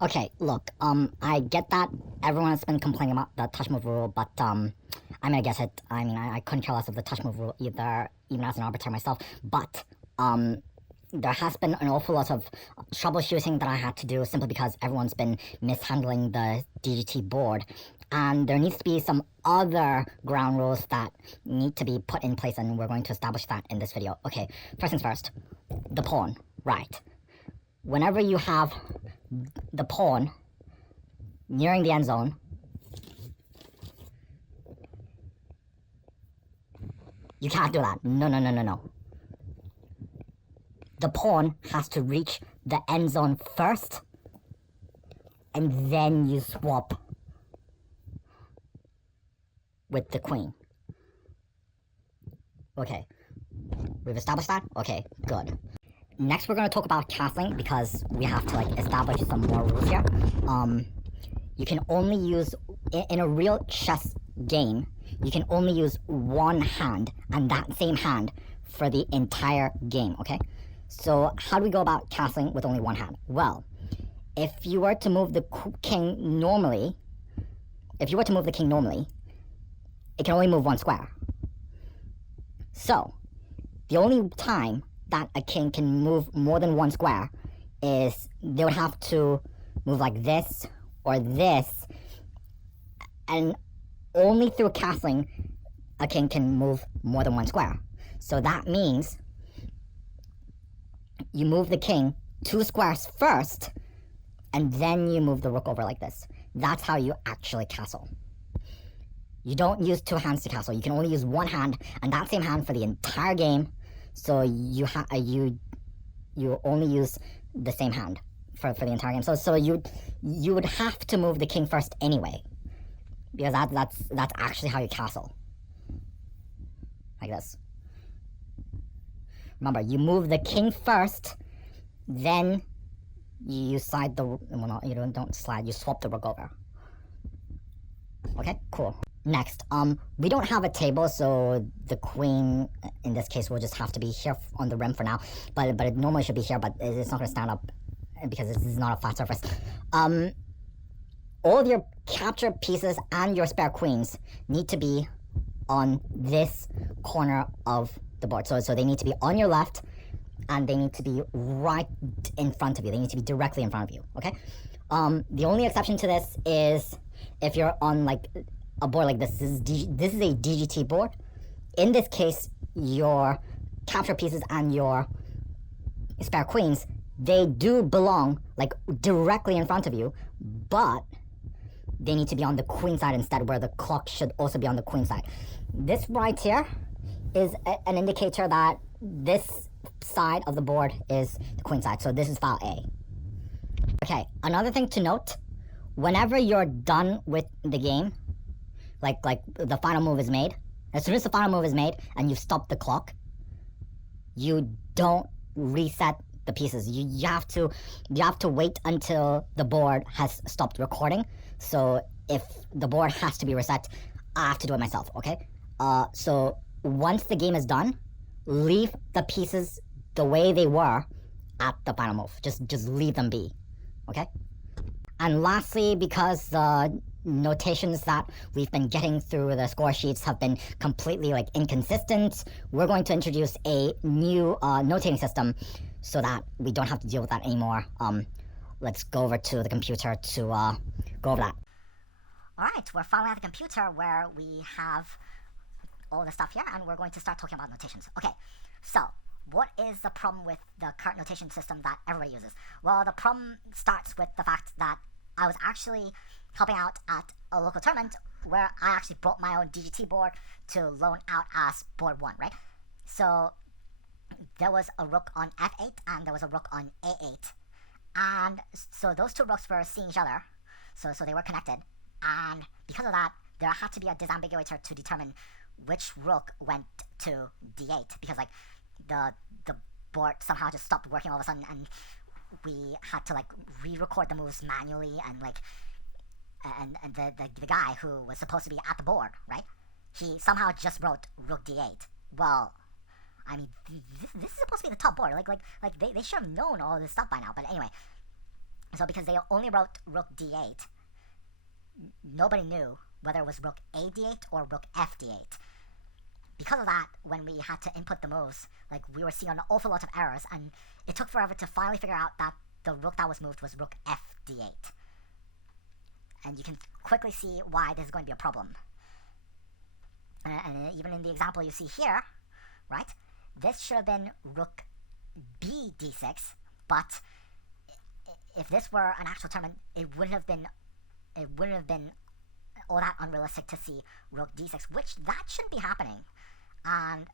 Okay, look, I get that everyone has been complaining about the touch move rule, but, I guess it. I couldn't care less of the touch move rule either, even as an arbiter myself, but, there has been an awful lot of troubleshooting that I had to do simply because everyone's been mishandling the DGT board, and there needs to be some other ground rules that need to be put in place, and we're going to establish that in this video. Okay, first things first, the pawn, right. Whenever you have the pawn nearing the end zone, you can't do that. No. The pawn has to reach the end zone first, and then you swap with the queen. Okay, we've established that? Okay, good. Next, we're going to talk about castling because we have to establish some more rules here. You can only use in a real chess game. You can only use one hand and that same hand for the entire game. Okay, so how do we go about castling with only one hand? Well, if you were to move the king normally, it can only move one square. So the only time that a king can move more than one square is they would have to move like this or this, and only through castling a king can move more than one square. So that means you move the king 2 squares first, and then you move the rook over like this. That's how you actually castle. You don't use 2 hands to castle. You can only use one hand, and that same hand for the entire game. So you only use the same hand for the entire game. So you would have to move the king first anyway, because that's actually how you castle. Like this. Remember, you move the king first, then you slide the don't slide. You swap the rook over. Okay, cool. Next, we don't have a table, so the queen, in this case, will just have to be here on the rim for now. But it normally should be here, but it's not going to stand up because this is not a flat surface. All of your captured pieces and your spare queens need to be on this corner of the board. So they need to be on your left, and they need to be right in front of you. They need to be directly in front of you, okay? The only exception to this is if you're on, a board like this. This is a DGT board. In this case, your capture pieces and your spare queens, they do belong directly in front of you, but they need to be on the queen side instead, where the clock should also be on the queen side. This right here is an indicator that this side of the board is the queen side, so this is file A. Okay, another thing to note, whenever you're done with the game, like the final move is made, as soon as the final move is made and you've stopped the clock, you don't reset the pieces. You have to wait until the board has stopped recording. So if the board has to be reset, I have to do it myself, okay? So once the game is done, leave the pieces the way they were at the final move. Just leave them be, okay? And lastly, because the notations that we've been getting through the score sheets have been completely inconsistent, we're going to introduce a new notating system so that we don't have to deal with that anymore. Let's go over to the computer to go over that. Alright, we're finally at the computer where we have all the stuff here, and we're going to start talking about notations. Okay, so what is the problem with the current notation system that everybody uses? Well, the problem starts with the fact that I was actually helping out at a local tournament where I actually brought my own DGT board to loan out as board 1, right? So there was a rook on f8 and there was a rook on a8, and so those 2 rooks were seeing each other, so they were connected, and because of that, there had to be a disambiguator to determine which rook went to d8, because the board somehow just stopped working all of a sudden, and we had to re-record the moves manually, and the guy who was supposed to be at the board, right? He somehow just wrote rook d8. Well, I mean, this is supposed to be the top board. They should have known all this stuff by now. But anyway, So because they only wrote rook d8, nobody knew whether it was rook a d8 or rook f d8. Because of that, when we had to input the moves, like we were seeing an awful lot of errors, and it took forever to finally figure out that the rook that was moved was rook f d8. And you can quickly see why this is going to be a problem. And even in the example you see here, right, this should have been rook b d6, but if this were an actual tournament, it wouldn't have been all that unrealistic to see rook d6, which that shouldn't be happening. And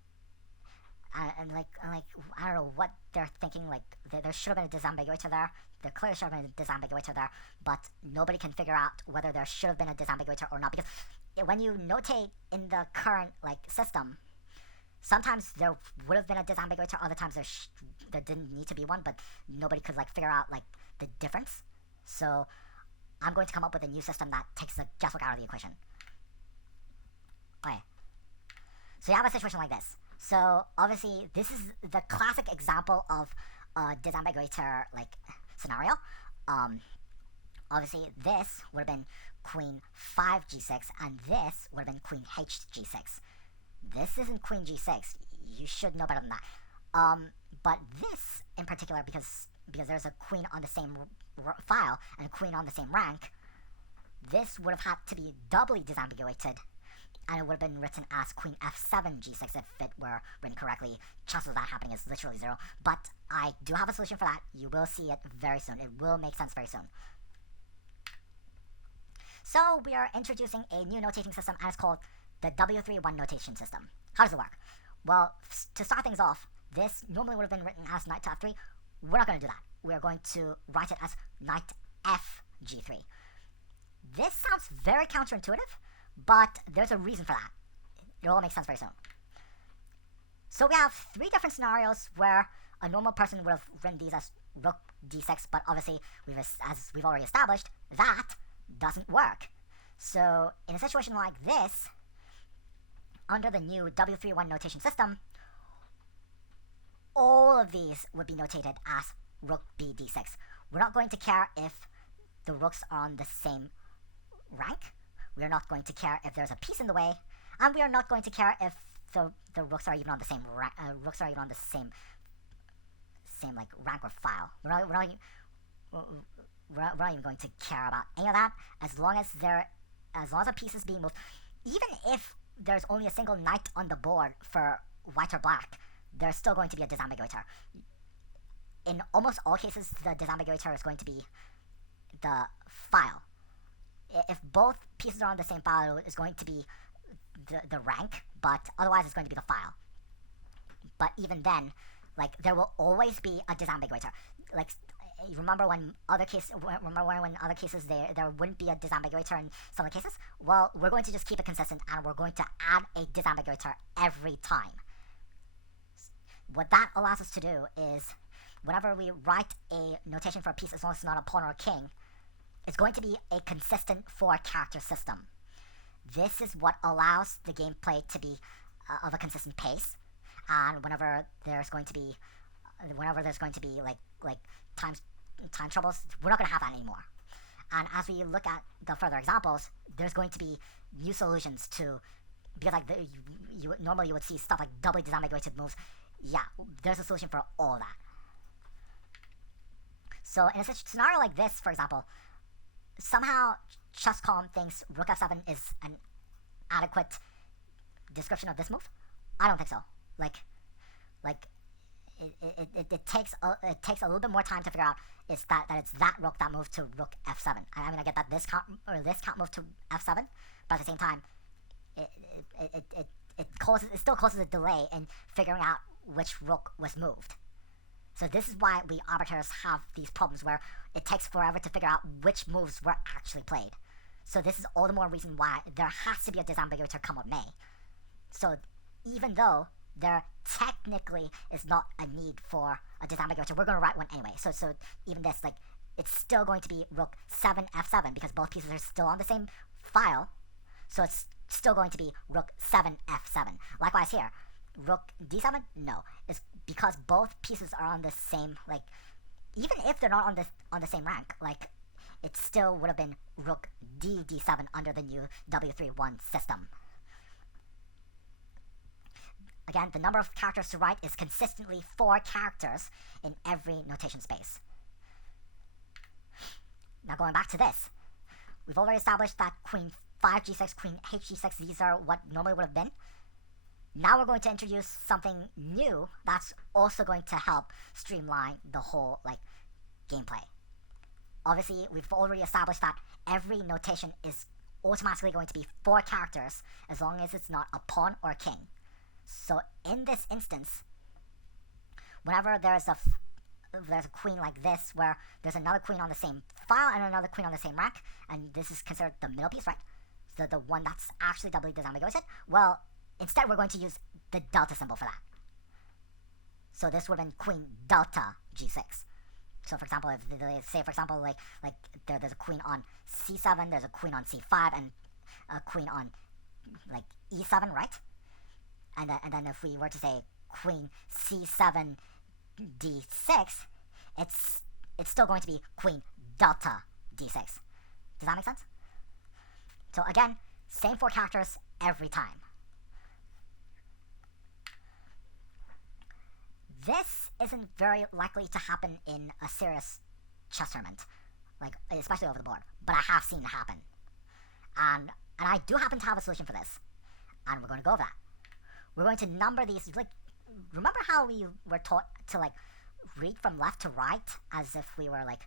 like I don't know what they're thinking. Like there should have been a disambiguator there. There clearly should have been a disambiguator there, but nobody can figure out whether there should have been a disambiguator or not, because when you notate in the current like system, sometimes there would have been a disambiguator, other times there didn't need to be one, but nobody could like figure out like the difference. So I'm going to come up with a new system that takes the guesswork out of the equation. Okay. So you have a situation like this. So obviously this is the classic example of a disambiguator like scenario. Obviously this would have been queen 5 g6, and this would have been queen h g6. This isn't queen g6. You should know better than that. But this in particular, because there's a queen on the same file and a queen on the same rank, this would have had to be doubly disambiguated, and it would have been written as queen f7 g6 if it were written correctly. Chances of that happening is literally 0, but I do have a solution for that. You will see it very soon. It will make sense very soon. So we are introducing a new notating system, and it's called the W31 notation system. How does it work? Well, to start things off, this normally would have been written as knight to f3. We're not going to do that. We're going to write it as knight f g3. This sounds very counterintuitive, but there's a reason for that. It all makes sense very soon. So we have 3 different scenarios where a normal person would have written these as rook d6, but obviously, as we've already established, that doesn't work. So in a situation like this, under the new W31 notation system, all of these would be notated as rook b d6. We're not going to care if the rooks are on the same rank. We are not going to care if there's a piece in the way, and we are not going to care if the rooks are even on the same same like rank or file. We're not even going to care about any of that, as long as a piece is being moved. Even if there's only a single knight on the board for white or black, there's still going to be a disambiguator. In almost all cases, the disambiguator is going to be the file. If both pieces are on the same file, it's going to be the rank, but otherwise it's going to be the file. But even then, like, there will always be a disambiguator. Like, remember when other cases there wouldn't be a disambiguator in some of the cases? Well, we're going to just keep it consistent, and we're going to add a disambiguator every time. What that allows us to do is, whenever we write a notation for a piece, as long as it's not a pawn or a king, it's going to be a consistent 4-character system. This is what allows the gameplay to be of a consistent pace, and whenever there's going to be like time troubles, we're not going to have that anymore. And as we look at the further examples, there's going to be new solutions to, because like normally you would see stuff like doubly disambiguated moves. Yeah, there's a solution for all that. So in a scenario like this, for example, somehow Chess.com thinks rook f7 is an adequate description of this move. I don't think so. Like it takes a little bit more time to figure out that it's that rook that moved to rook f7. I mean, I get that this can't move to f7, but at the same time, it still causes a delay in figuring out which rook was moved. So this is why we arbiters have these problems where it takes forever to figure out which moves were actually played. So this is all the more reason why there has to be a disambiguator come what may. So even though there technically is not a need for a disambiguator, we're going to write one anyway. So even this, like, it's still going to be rook 7 f7 because both pieces are still on the same file. So it's still going to be rook 7 f7. Likewise here, rook d7, no. It's because both pieces are on the same, like, even if they're not on the same rank, like it still would have been rook d7 under the new w3-1 system. Again, the number of characters to write is consistently 4 characters in every notation space. Now going back to this, we've already established that queen 5 g6, queen hg6, these are what normally would have been. Now we're going to introduce something new that's also going to help streamline the whole gameplay. Obviously, we've already established that every notation is automatically going to be 4 characters as long as it's not a pawn or a king. So in this instance, whenever there's a queen like this where there's another queen on the same file and another queen on the same rack, and this is considered the middle piece, right? So the one that's actually doubly disambiguated, well, instead we're going to use the delta symbol for that. So this would have been queen delta g6. So for example, if they say, for example, there's a queen on c7, there's a queen on c5, and a queen on e7, right? And then if we were to say queen c7 d6, it's still going to be queen delta d6. Does that make sense? So again, same 4 characters every time. This isn't very likely to happen in a serious chess tournament, especially over the board, but I have seen it happen. And I do happen to have a solution for this, and we're going to go over that. We're going to number these, remember how we were taught to read from left to right as if we were like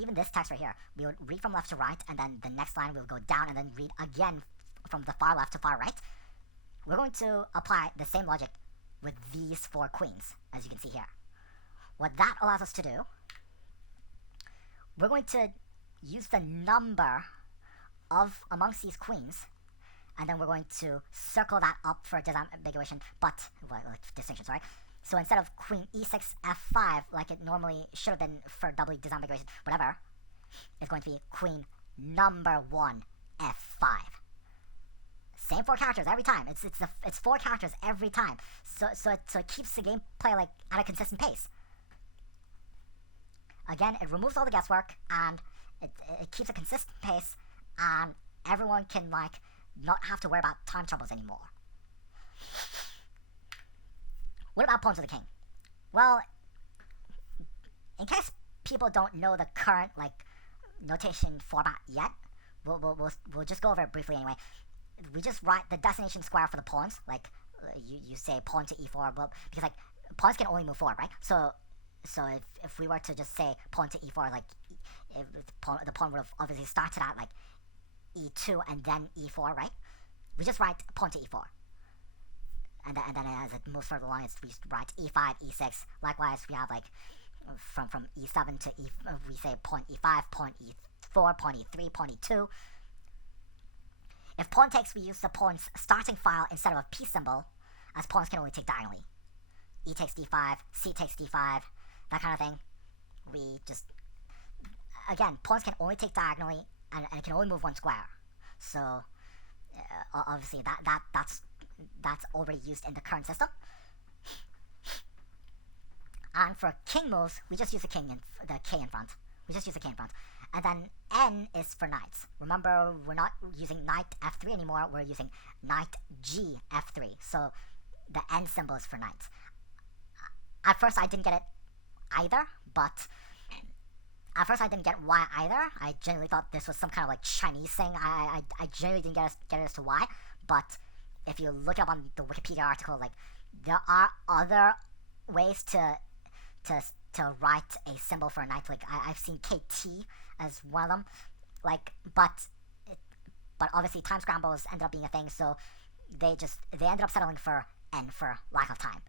even this text right here, we would read from left to right, and then the next line we would go down and then read again from the far left to far right. We're going to apply the same logic with these 4 queens, as you can see here. What that allows us to do, we're going to use the number of amongst these queens, and then we're going to circle that up for disambiguation, but, distinctions, right? So instead of queen e6, f5, like it normally should have been for doubly disambiguation, whatever, it's going to be queen number 1, f5. Same 4 characters every time. It's 4 characters every time. So it keeps the gameplay at a consistent pace. Again, it removes all the guesswork, and it keeps a consistent pace, and everyone can not have to worry about time troubles anymore. What about pawns of the king? Well, in case people don't know the current notation format yet, we'll just go over it briefly anyway. We just write the destination square for the pawns, you say pawn to e4, well, because pawns can only move forward, right? So if we were to just say pawn to e4, the pawn would have obviously started at e2 and then e4, right? We just write pawn to e4. And then as it moves further along, we write e5, e6. Likewise, we have from e7 to we say pawn e5, pawn e4, pawn e3, pawn e2. If pawn takes, we use the pawn's starting file instead of a piece symbol, as pawns can only take diagonally. E takes d5, c takes d5, that kind of thing. We just, again, pawns can only take diagonally, and it can only move 1 square. So obviously that's already used in the current system. And for king moves, we just use the king the k in front. We just use the k in front. And then n is for knights. Remember, we're not using knight f3 anymore, we're using knight g f3. So the n symbol is for knights. At first I didn't get it either, but at first I didn't get why either. I genuinely thought this was some kind of Chinese thing. I genuinely didn't get it as to why, but if you look up on the Wikipedia article, there are other ways to write a symbol for a knight. I've seen KT as one of them. But obviously time scrambles ended up being a thing, so they ended up settling for N for lack of time.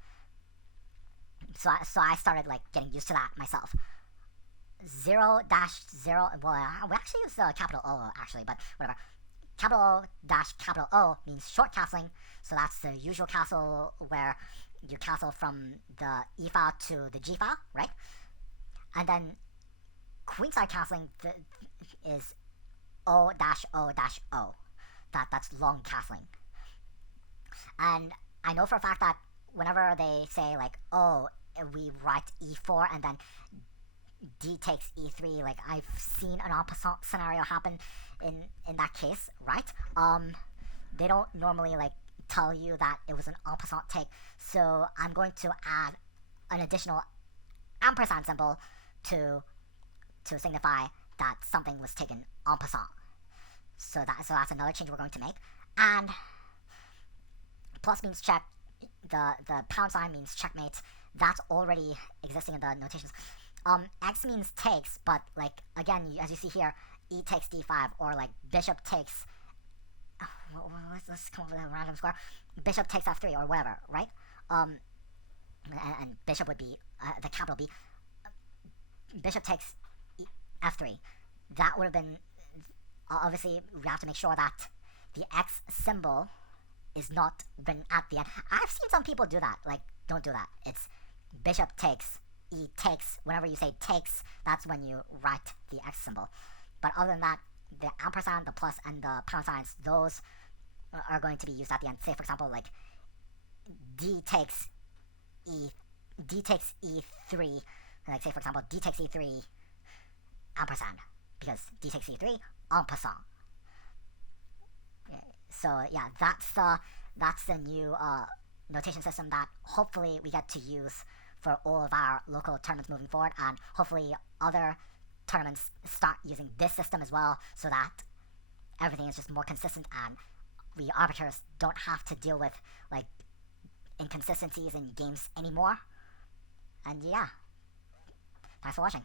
So I started getting used to that myself. 0-0, well, we actually use capital O actually, but whatever. Capital O dash capital O means short castling, so that's the usual castle where you castle from the E file to the G file, right? And then queenside castling is O dash O dash O. That's long castling. And I know for a fact that whenever they say oh, we write E4 and then d takes e3. Like I've seen an opposite scenario happen in that case, right? They don't normally like tell you that it was an opposite take, so I'm going to add an additional ampersand symbol to signify that something was taken en passant. So that's another change we're going to make. And plus means check. The pound sign means checkmate. That's already existing in the notations. X means takes, but like again, as you see here, e takes d5, or like bishop takes. Let's come up with a random square. Bishop takes f3 or whatever, right? And bishop would be the capital B. Bishop takes f3. That would have been obviously we have to make sure that the X symbol is not written at the end. I've seen some people do that. Like, don't do that. It's bishop takes, e takes. Whenever you say takes, that's when you write the X symbol. But other than that, the ampersand, the plus, and the pound signs, those are going to be used at the end. Say, for example, like d takes e3. Like, say, for example, d takes e3 ampersand, because d takes e3 en passant. So yeah, that's the new notation system that hopefully we get to use for all of our local tournaments moving forward, and hopefully other tournaments start using this system as well, so that everything is just more consistent and we arbiters don't have to deal with like inconsistencies in games anymore. And yeah, thanks for watching.